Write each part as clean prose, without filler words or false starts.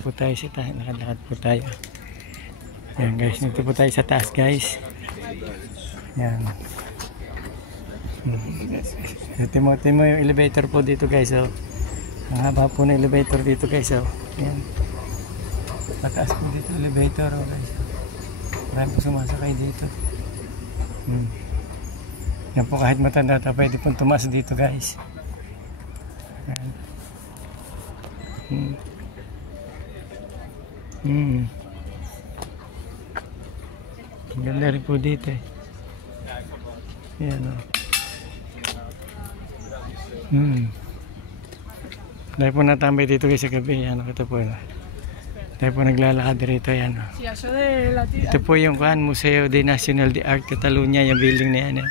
Po tayo sa taas, nakalakad po tayo. Yan guys, nito po tayo sa taas guys. Yan. Timo yung elevator po dito guys. Oh. Ang haba po na elevator dito guys. Oh. Yan. Mataas po dito elevator oh, guys. Marami po sumasakay dito. Yan po, kahit matanda tayo pwede pong tumaas dito guys. Yan. Ang ganda rin po dito eh. Yan o. Dahil po natambay dito guys sa gabi. Yan o, ito po. Dahil po naglalakad rito. Yan o. Ito po yung Museo de National de Art Catalunya. Yung building na yan eh.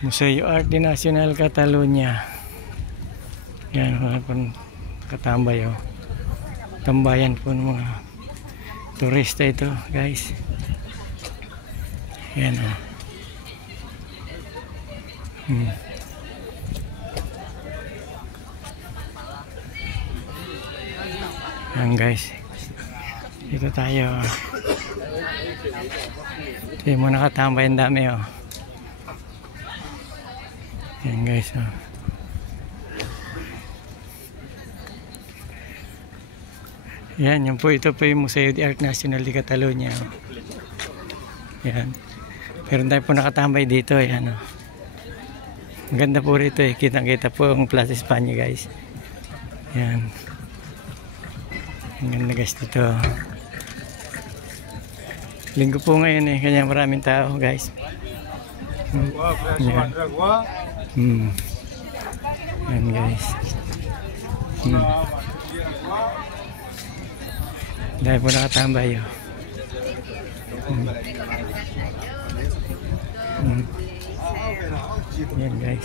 Museo Art de National Catalunya. Yan o. Katambay o. Tambayan po ng mga turista ito guys. Yan o. Yan guys, dito tayo. Ito yung mga nakatambay, ang dami o. Yan guys o. Yan, yan po, ito po yung Museo de Art National de Catalunya. Yan. Pero tayo po nakatambay dito, yan. Ang ganda po rito eh, kitang-kita po ang Plaza España guys. Yan. Ang ganda guys dito. Linggo po ngayon eh, kanya maraming tao guys. Yan. Yan guys. Dahil po nakatambay oh. Yan guys.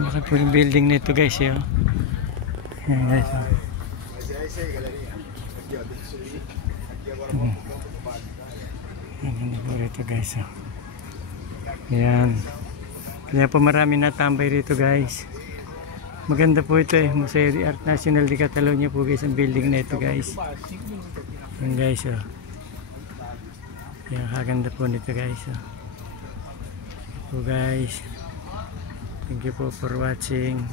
Bakit po yung building nito guys yun. Yan guys oh. Yan po rito guys oh. Yan. Kaya po marami natambay rito guys. Maganda po ito eh. Museo de Art National de Catalunya po guys ang building na ito guys. Yan guys oh. Yan kaganda po nito guys oh. So guys, thank you po for watching.